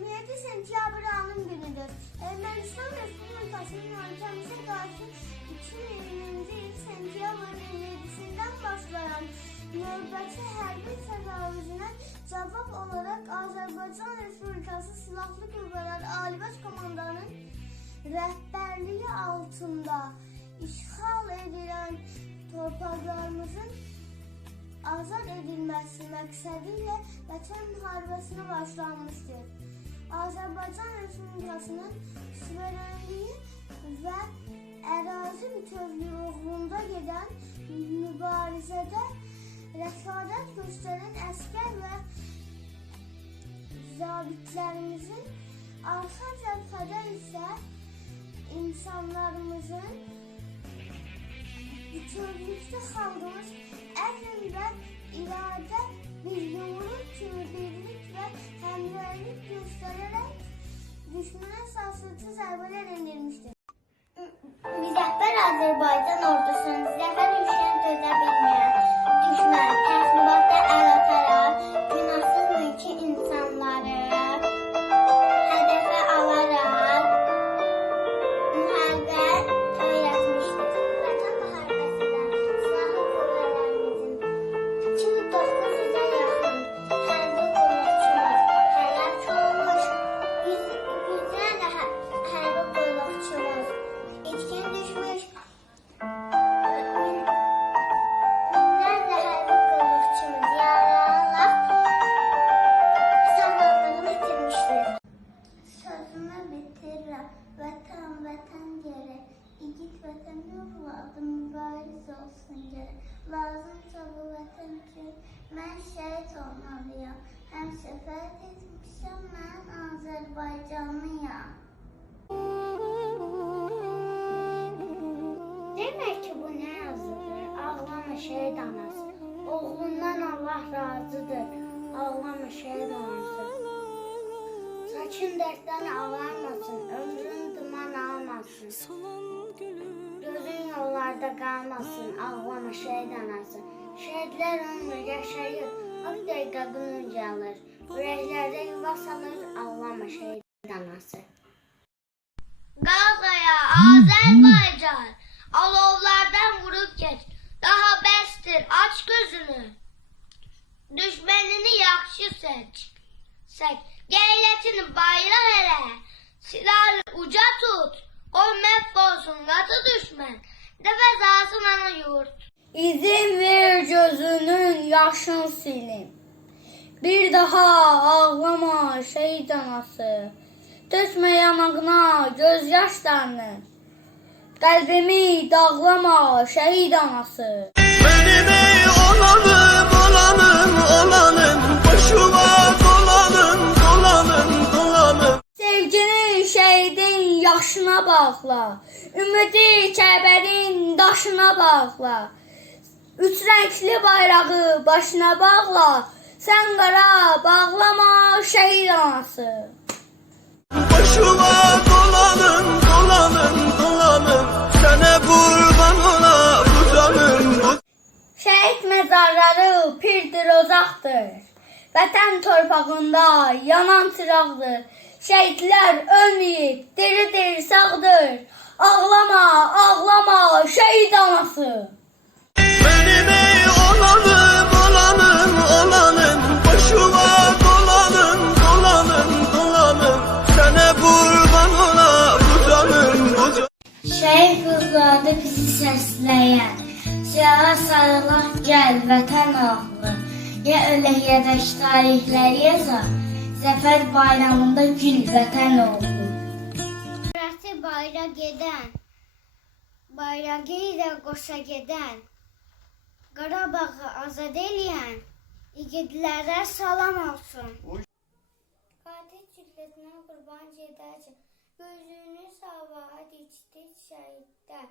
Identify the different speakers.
Speaker 1: 27 sentyabr anım günüdür. Ermənistan Respublikasının ölkəmizə qarşı 2020-ci il sentyabrın 27-sindən başlayan növbəti hərbi təcavüzünə cavab olaraq Azərbaycan Respublikası Silahlı Qüvvələr Ali Baş Komandanının rəhbərliyi altında işğal edilən torpaqlarımızın azad edilməsi məqsədi ilə Vətən müharibəsinə başlanmışdır. Azərbaycan Respublikasının suverenliyi və ərazi bütövlüyü uğrunda gedən mübarizədə rəsarət göstərən əskər və zabitlərimizin arxa cəbhədə isə insanlarımızın bütövlükdə xalqımız əzm və iradə kimi birlik və həmrəylik göstərərək düşmənə sarsıntı zərbələr endirmişdir. Müzəffər Azərbaycan ordusunun zəfər üşən dözə bilməyən düşmən Sözümü bitirirəm. Vətən, vətən gerək. İgid vətən övladı mübariz olsun gerək. Lazımsa bu vətən üçün mən şəhid olmalıyam. Həm səfər etmişəm, mən Azərbaycanlıyam. Demək ki, bu nə yazıdır? Ağlama şəhid anası. Oğlundan Allah razıdır. Ağlama şəhid anası. Saçın dertten ağarmasın, ömrün duman almasın. Gözün yollarda kalmasın, ağlama şehit anası. Şehitler ömrü yaşayır, hak dəqiqədən öncə alır. Ürəklərdə yuva salır, ağlama şehit anası. Gazaya Azerbaycan alovlardan vurup geç. Daha bestir aç gözünü. Düşmenini yaxşı seç. Seç. Geyletini bayrak hele. Silahı uca tut. Qoy məhv olsun qatı düşmən. Nəfəs alsın ana yurt.
Speaker 2: İzin ver gözünün yaşını silim. Bir daha ağlama şehit anası. Tökme yanağına gözyaşlarını. Kalbimi dağlama şehit anası.
Speaker 3: Benim ey olanım, olanım, olanım
Speaker 2: Şehidin yaşına bağla. Ümidi kəbərin daşına bağla. Üç renkli bayrağı başına bağla. Sen qara bağlama şehit anası.
Speaker 3: Başıma dolanım, dolanım, dolanım Sene kurban ola bu canım bu
Speaker 2: Şehit mezarları pirdir ozaktır. Vətən torpağında yanan çıraqdır. Şehitler ölmeyip diri-diri sağdır. Ağlama, ağlama şehit anası.
Speaker 3: Benim ey olanım, olanım, olanım Başıma dolanım, dolanım, dolanım Sene kurban ola bu canım
Speaker 1: Şəhid qızladı bizi səsləyən. Siyaha sarılaq gəl vətən oğlu. Ya ölək ya da tarixləri yazaq. Zəfər bayramında gül vətən oğlu. Rəti bayraq gedən. Bayrağı ilə qoşa gedən. Qarabağı azad eləyən. İgidlərə salam olsun. Qatil cüllətinə qurban gedəcək. Gözünü sabaha dikdi şəhiddə.